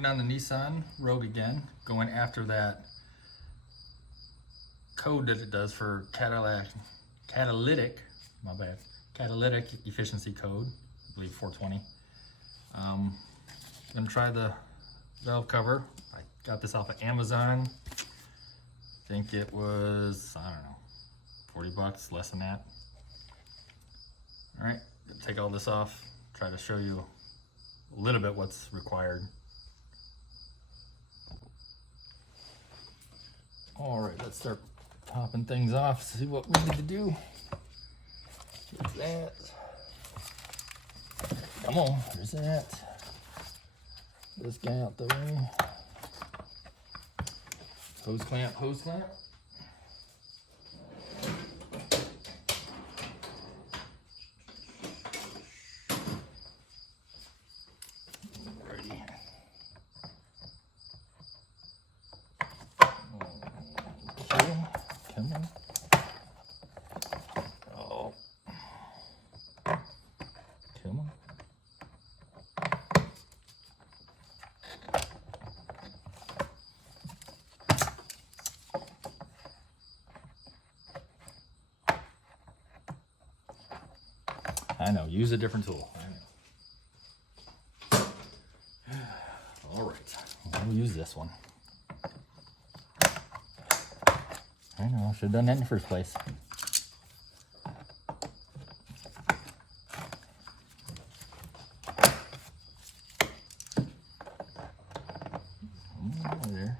working on the Nissan Rogue again, going after that code that it does for catalytic efficiency code, I believe 420. I'm gonna try the valve cover. I got this off of Amazon. I think it was, I don't know, 40 bucks, less than that. All right, take all this off, try to show you a little bit what's required. All right, let's start popping things off, see what we need to do. There's that. Come on, there's that. This guy out the way. Hose clamp, hose clamp. Come on. Oh. Come on. I know, use a different tool. I know. All right, we'll use this one. I know, should have done that in the first place. There.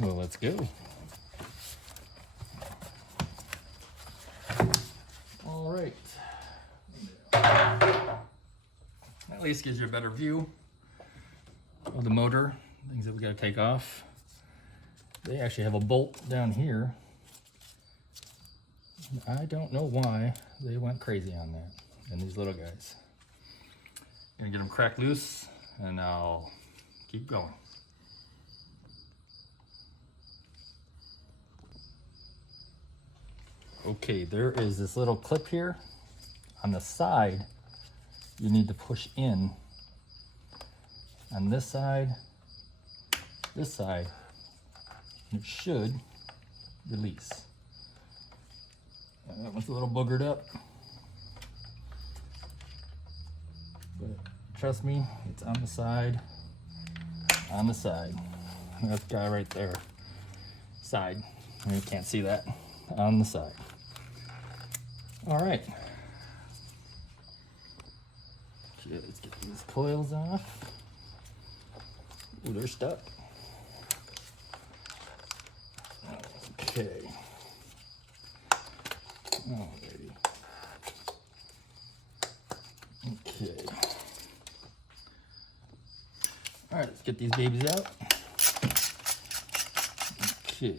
Well, let's go. All right. At least gives you a better view of the motor, things that we got to take off. They actually have a bolt down here. I don't know why they went crazy on that, and these little guys. Gonna get them cracked loose, and I'll keep going. Okay, there is this little clip here on the side. You need to push in on this side, and it should release. That one's a little boogered up, but trust me, it's on the side, That guy right there, side, you can't see that, on the side. All right, okay, let's get these coils off. Ooh, they're stuck. Okay. Alrighty. Okay. All right, let's get these babies out. Okay.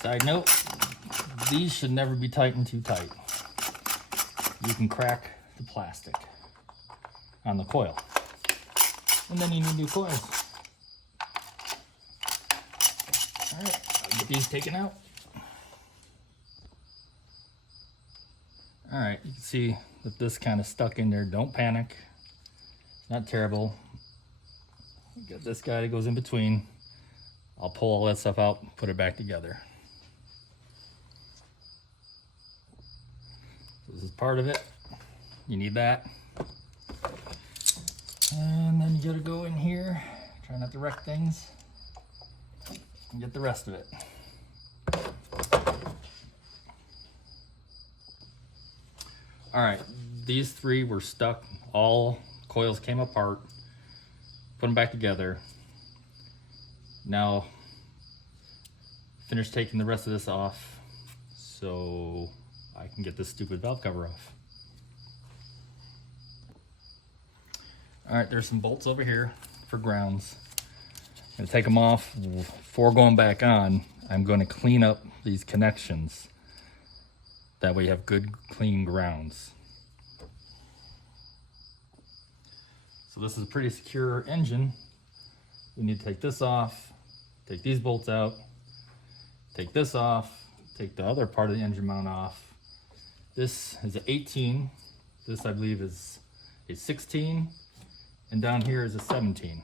Side note, these should never be tightened too tight. You can crack the plastic on the coil. And then you need new coils. All right, I'll get these taken out. All right, you can see that this kind of stuck in there. Don't panic, it's not terrible. Got this guy that goes in between. I'll pull all that stuff out and put it back together. This is part of it. You need that. And then you gotta go in here, try not to wreck things, and get the rest of it. All right, these three were stuck. All coils came apart. Put them back together. Now, finish taking the rest of this off so I can get this stupid valve cover off. All right, there's some bolts over here for grounds. I'm gonna take them off. Before going back on, I'm gonna clean up these connections. That way you have good, clean grounds. So So this is a pretty secure engine. We need to take this off, take these bolts out, take this off, take the other part of the engine mount off. This is an 18. This I believe is a 16. And down here is a 17.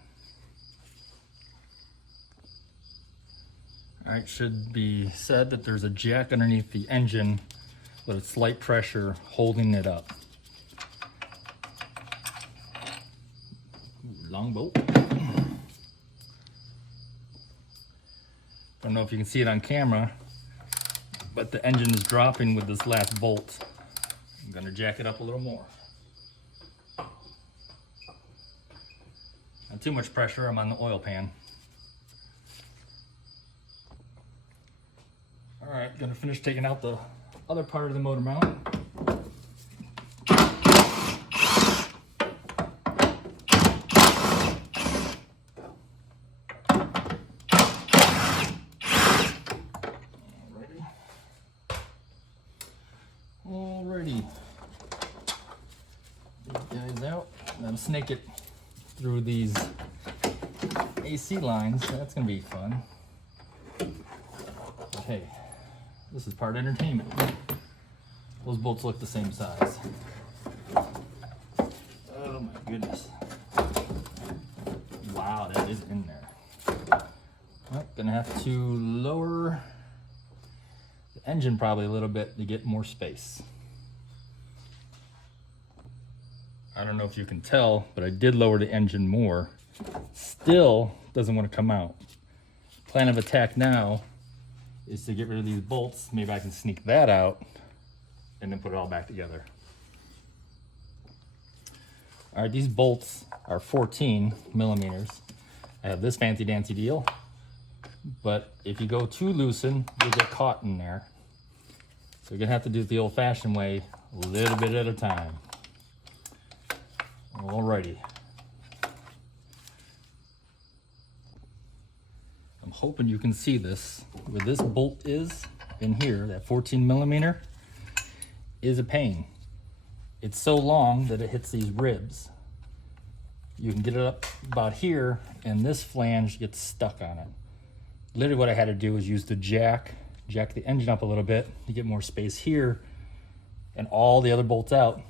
All right, should be said that there's a jack underneath the engine with a slight pressure holding it up. Ooh, long bolt. Don't know if you can see it on camera, but the engine is dropping with this last bolt. I'm gonna jack it up a little more. Not too much pressure, I'm on the oil pan. All right, gonna finish taking out the other part of the motor mount. Alrighty. These guys out. I'm snake it through these AC lines. That's gonna be fun. But hey, this is part entertainment. Those bolts look the same size. Oh my goodness. Wow, that is in there. Well, gonna have to lower the engine probably a little bit to get more space. I don't know if you can tell, but I did lower the engine more. Still doesn't want to come out. Plan of attack now is to get rid of these bolts. Maybe I can sneak that out and then put it all back together. All right, these bolts are 14 millimeters. I have this fancy dancy deal, but if you go too loosen, you'll get caught in there. So you're gonna have to do it the old-fashioned way, a little bit at a time. Alrighty. I'm hoping you can see this. Where this bolt is in here, that 14 millimeter, is a pain. It's so long that it hits these ribs. You can get it up about here, and this flange gets stuck on it. Literally what I had to do was use the jack the engine up a little bit to get more space here, and all the other bolts out,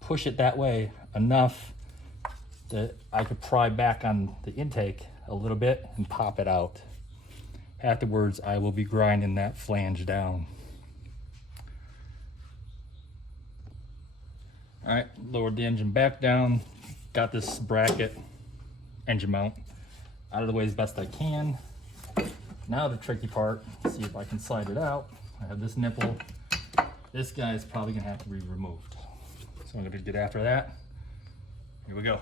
push it that way enough that I could pry back on the intake a little bit and pop it out. Afterwards, I will be grinding that flange down. All right, lowered the engine back down, got this bracket engine mount out of the way as best I can. Now the tricky part, see if I can slide it out. I have this nipple. This guy is probably gonna have to be removed. So I'm gonna get after that. Here we go.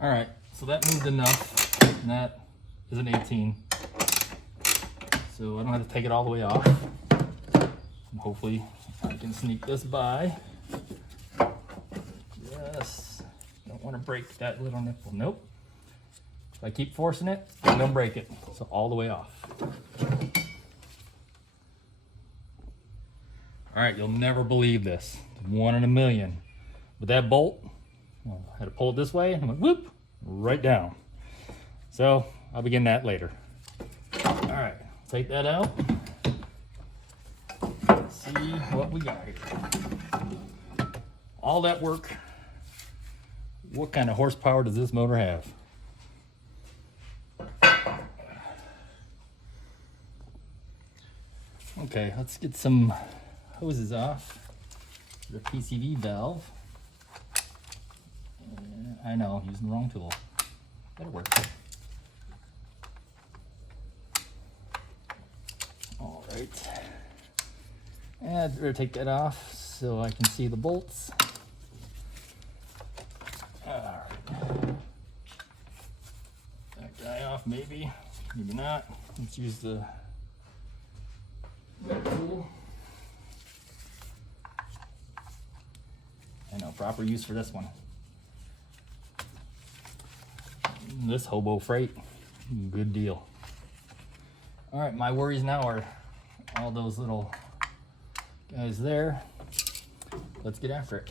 All right, so that moved enough, and that is an 18. So I don't have to take it all the way off. And hopefully I can sneak this by. Yes, don't want to break that little nipple, nope. If I keep forcing it, I'm gonna break it. So all the way off. All right, you'll never believe this. 1 in a million. With that bolt, I had to pull it this way, and I went whoop, right down. So I'll begin that later. All right, take that out. Let's see what we got here. All that work. What kind of horsepower does this motor have? Okay, let's get some hoses off the PCV valve. I know, I'm using the wrong tool. That'll work. All right. And I'd better take that off so I can see the bolts. All right. That guy off, maybe, maybe not. Let's use the tool. I know, proper use for this one. This hobo freight, good deal. All right, my worries now are all those little guys there. Let's get after it.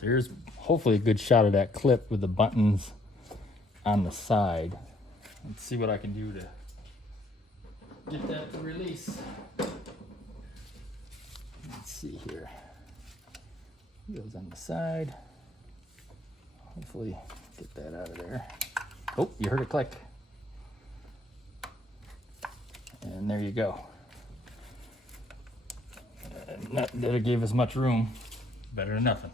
So here's hopefully a good shot of that clip with the buttons on the side. Let's see what I can do to get that to release. Let's see here. Goes on the side. Hopefully get that out of there. Oh, you heard it click. And there you go. Not that it gave us much room. Better than nothing.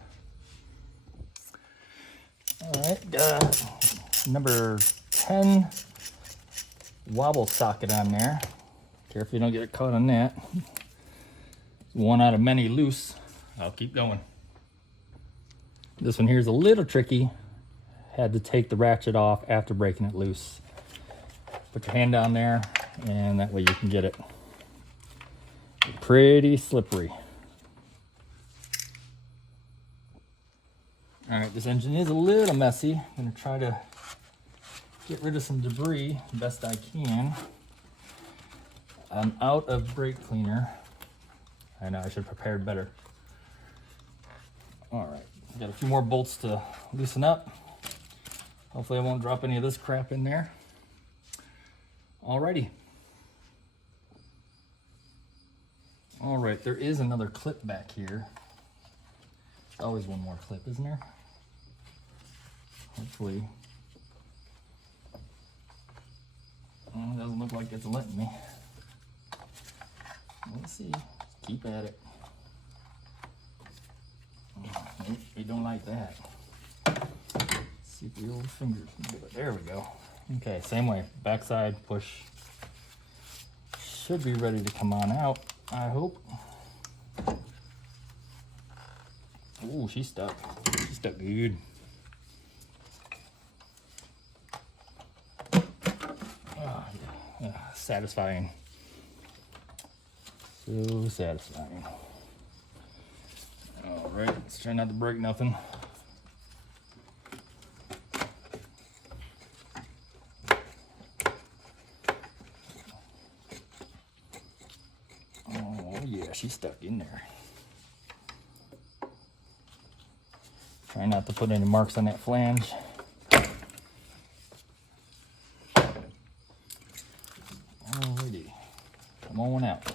All right, number 10 wobble socket on there. Careful you don't get it caught on that. One out of many loose. I'll keep going. This one here is a little tricky. Had to take the ratchet off after breaking it loose. Put your hand down there, and that way you can get it. Pretty slippery. All right, this engine is a little messy. I'm gonna try to get rid of some debris the best I can. I'm out of brake cleaner. I know I should have prepared better. All right, got a few more bolts to loosen up. Hopefully I won't drop any of this crap in there. Alrighty. All right, there is another clip back here. There's always one more clip, isn't there? Hopefully. Oh, it doesn't look like it's letting me. Let's see. Keep at it. Nope, we don't like that. Let's see if the old fingers can do it. There we go. Okay, same way. Backside push. Should be ready to come on out, I hope. Ooh, she's stuck. She's stuck good. Oh, yeah. Satisfying. So satisfying. All right, let's try not to break nothing. Oh yeah, she's stuck in there. Try not to put any marks on that flange. Alrighty, come on out.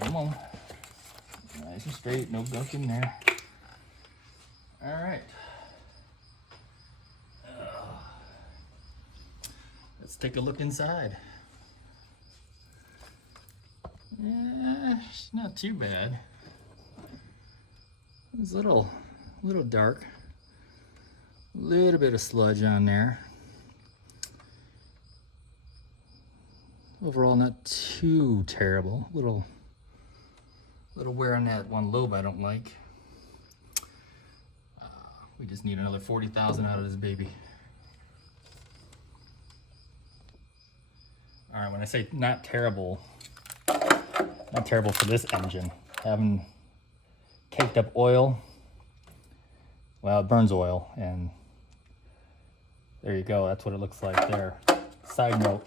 Come on. Nice and straight, no gunk in there. All right. Let's take a look inside. Yeah, it's not too bad. It's a little dark. A little bit of sludge on there. Overall, not too terrible. Little wear on that one lobe I don't like. We just need another 40,000 out of this baby. All right, when I say not terrible for this engine. Having caked up oil, well, it burns oil, and there you go. That's what it looks like there. Side note,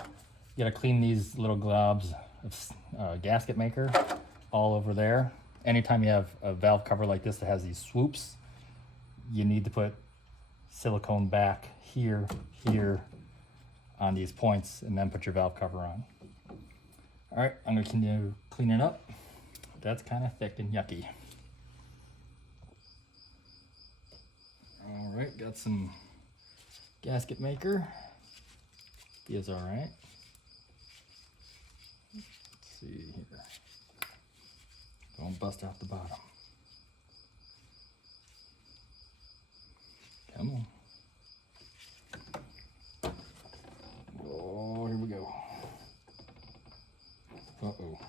you gotta clean these little globs of gasket maker all over there. Anytime you have a valve cover like this that has these swoops, you need to put silicone back here on these points, and then put your valve cover on. All right, I'm gonna continue cleaning up. That's kind of thick and yucky. All right, got some gasket maker. Feels all right. Let's see here. Don't bust out the bottom. Come on. Oh, here we go. Uh-oh.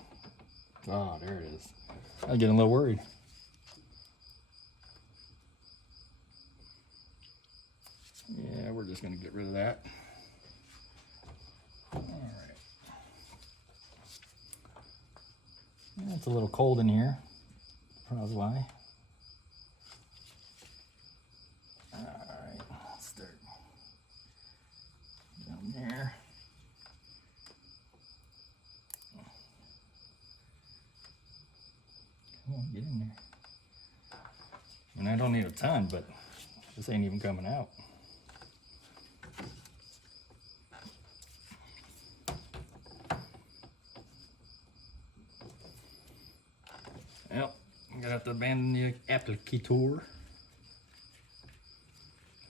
Ah, there it is. I'm getting a little worried. Yeah, we're just gonna get rid of that. All right. Yeah, it's a little cold in here. Probably why. All right, let's start down there. Come on, get in there. don't need a ton, but this ain't even coming out. Yep, I'm gonna have to abandon the applicator.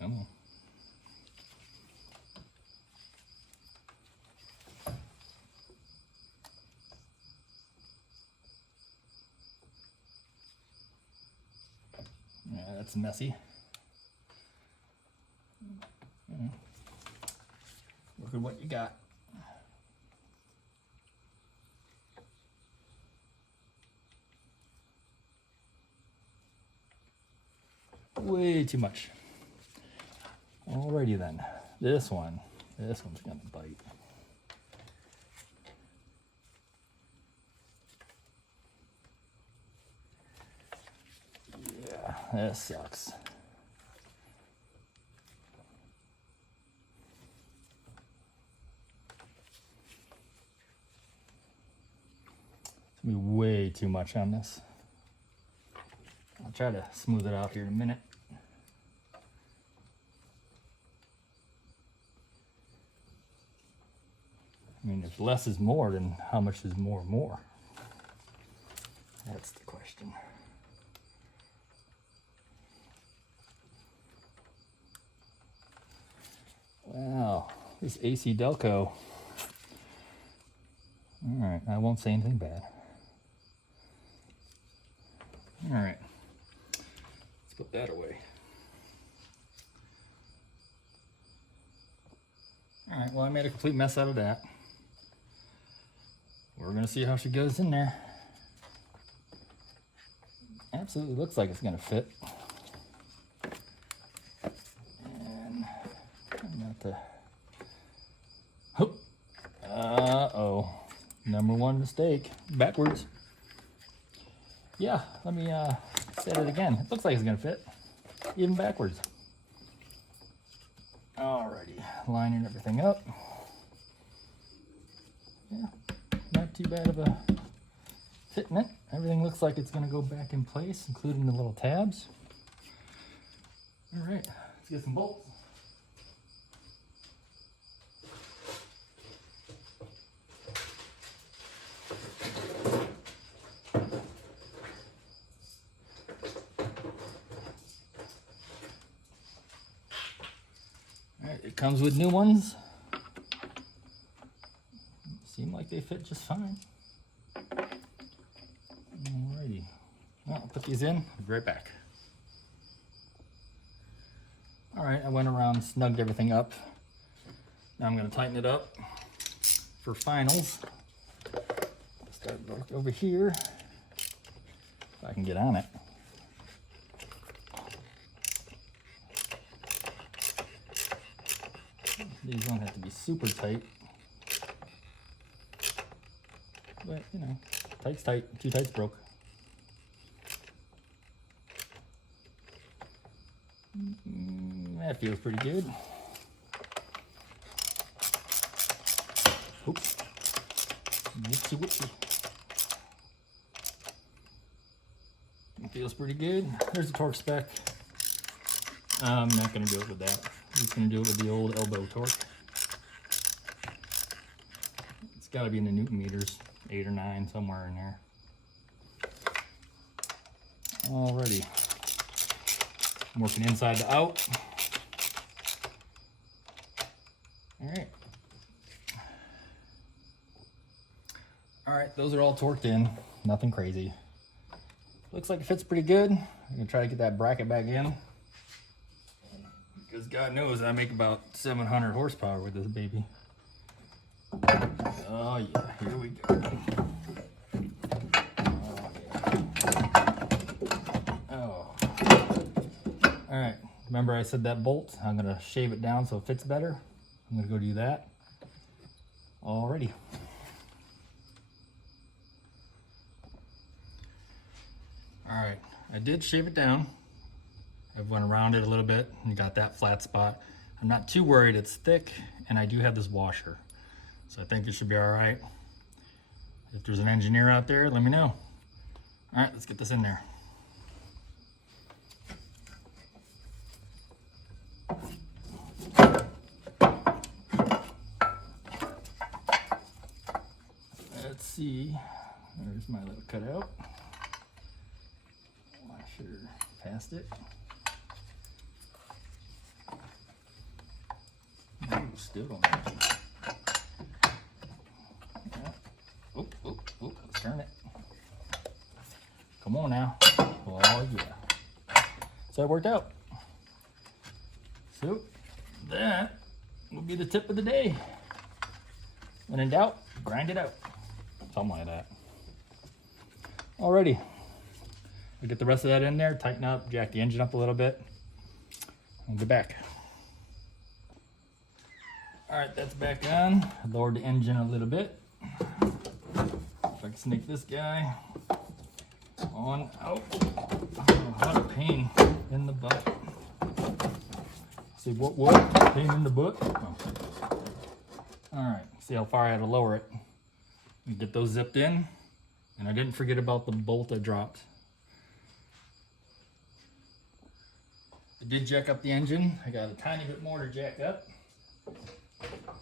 Come on. Yeah, that's messy. Look at what you got. Way too much. Alrighty then. This one's gonna bite. Yeah, that sucks. It's gonna be way too much on this. I'll try to smooth it out here in a minute. I mean, if less is more, then how much is more? That's the question. Wow, this AC Delco. All right, I won't say anything bad. All right, let's put that away. All right, well, I made a complete mess out of that. We're gonna see how she goes in there. Absolutely looks like it's gonna fit. And not the. Uh-oh. Number one mistake. Backwards. Yeah, let me set it again. It looks like it's gonna fit. Even backwards. Alrighty, lining everything up. Yeah, not too bad of a fitment. Everything looks like it's gonna go back in place, including the little tabs. All right, let's get some bolts. All right, it comes with new ones. Seem like they fit just fine. Alrighty. Well, I'll put these in, I'll be right back. Alright, I went around, snugged everything up. Now I'm going to tighten it up for finals. Start work over here, if I can get on it. These don't have to be super tight. But, you know, tight's tight. Too tight's broke. That feels pretty good. Oops. Whoopsie whoopsie. It feels pretty good. There's the torque spec. I'm not going to do it with that. I'm just going to do it with the old elbow torque. It's got to be in the Newton meters. 8 or 9, somewhere in there. Alrighty. I'm working inside to out. Alright. Alright, those are all torqued in. Nothing crazy. Looks like it fits pretty good. I'm going to try to get that bracket back in. Because God knows I make about 700 horsepower with this baby. Oh yeah, here we go. Oh. Alright, remember I said that bolt? I'm going to shave it down so it fits better. I'm going to go do that. Alrighty. Alright, I did shave it down. I went around it a little bit and got that flat spot. I'm not too worried, it's thick, and I do have this washer. So I think it should be all right. If there's an engineer out there, let me know. All right, let's get this in there. Let's see. There's my little cutout. I should have passed it. Ooh, still don't have it. Yeah. Oop, oop, oop. Let's turn it. Come on now. Oh yeah. So it worked out. So that will be the tip of the day. When in doubt, grind it out. Something like that. Alrighty. I'll get the rest of that in there, tighten up, jack the engine up a little bit. I'll get back. Alright, that's back on. I lowered the engine a little bit. If I can sneak this guy on out. Oh, what a pain in the butt. See what? Pain in the butt? Oh. Alright, see how far I had to lower it. Get those zipped in. And I didn't forget about the bolt I dropped. I did jack up the engine. I got a tiny bit more to jack up.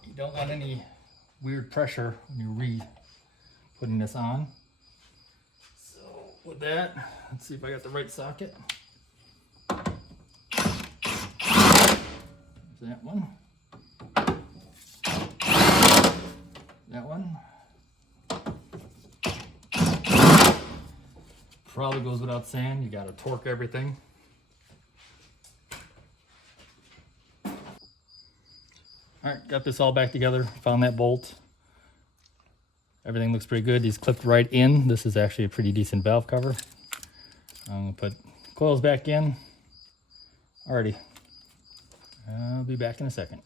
You don't want any weird pressure when you're putting this on. So with that, let's see if I got the right socket. There's that one. That one. Probably goes without saying, you gotta torque everything. Alright, got this all back together, found that bolt. Everything looks pretty good. These clipped right in. This is actually a pretty decent valve cover. I'm gonna put coils back in. Alrighty. I'll be back in a second.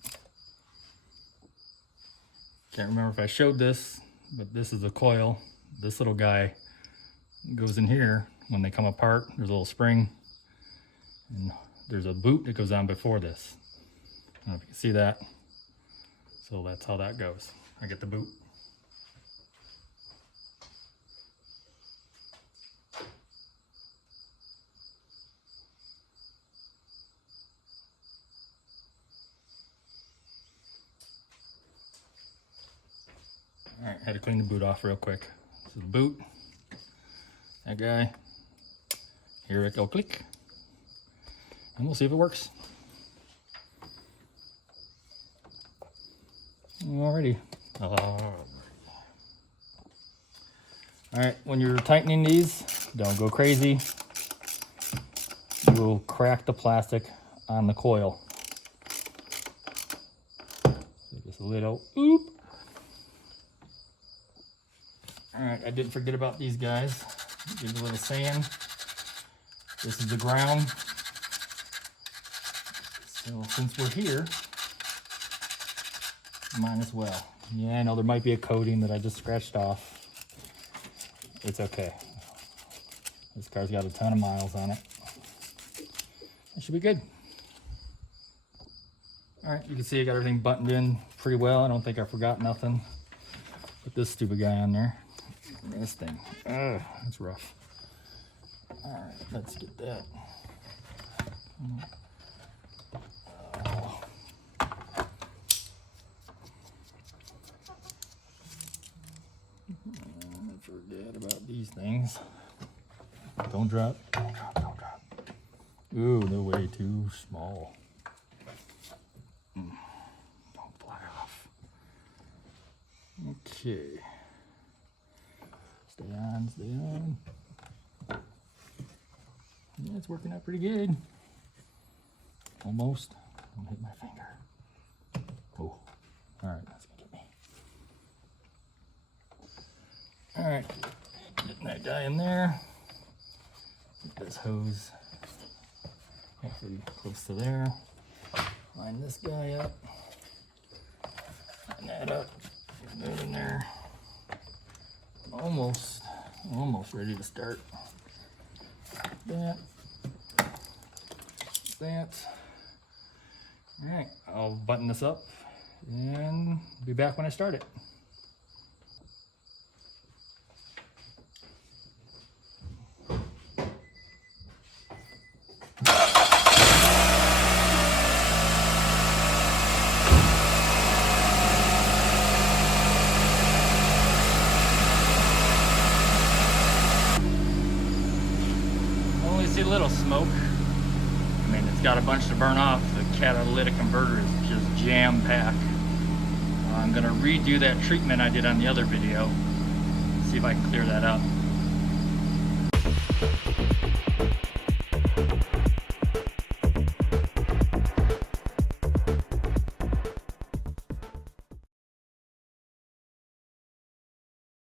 Can't remember if I showed this, but this is a coil. This little guy goes in here. When they come apart, there's a little spring. And there's a boot that goes on before this. I don't know if you can see that. So that's how that goes. I get the boot. All right, had to clean the boot off real quick. This is the boot. That guy. Here it go, click. And we'll see if it works. Alrighty. Alright, when you're tightening these, don't go crazy. You will crack the plastic on the coil. So just a little oop. Alright, I didn't forget about these guys. Give it a little sand. This is the ground. So since we're here, might as well. Yeah, I know there might be a coating that I just scratched off. It's okay. This car's got a ton of miles on it. It should be good. Alright, you can see I got everything buttoned in pretty well. I don't think I forgot nothing. Put this stupid guy on there. This thing. Ugh, that's rough. Alright, let's get that. Forget about these things. Don't drop. Don't drop. Don't drop. Ooh, they're way too small. Don't fly off. Okay. Stay on, stay on. Yeah, it's working out pretty good. Almost. Don't hit my finger. Oh. Alright, that's gonna get me. Alright. Getting that guy in there. Get this hose hopefully close to there. Line this guy up. Line that up. Get that in there. Almost ready to start. That. Alright, I'll button this up and be back when I start it. see a little smoke. I mean, it's got a bunch to burn off. The catalytic converter is just jam-packed. I'm gonna redo that treatment I did on the other video. See if I can clear that up.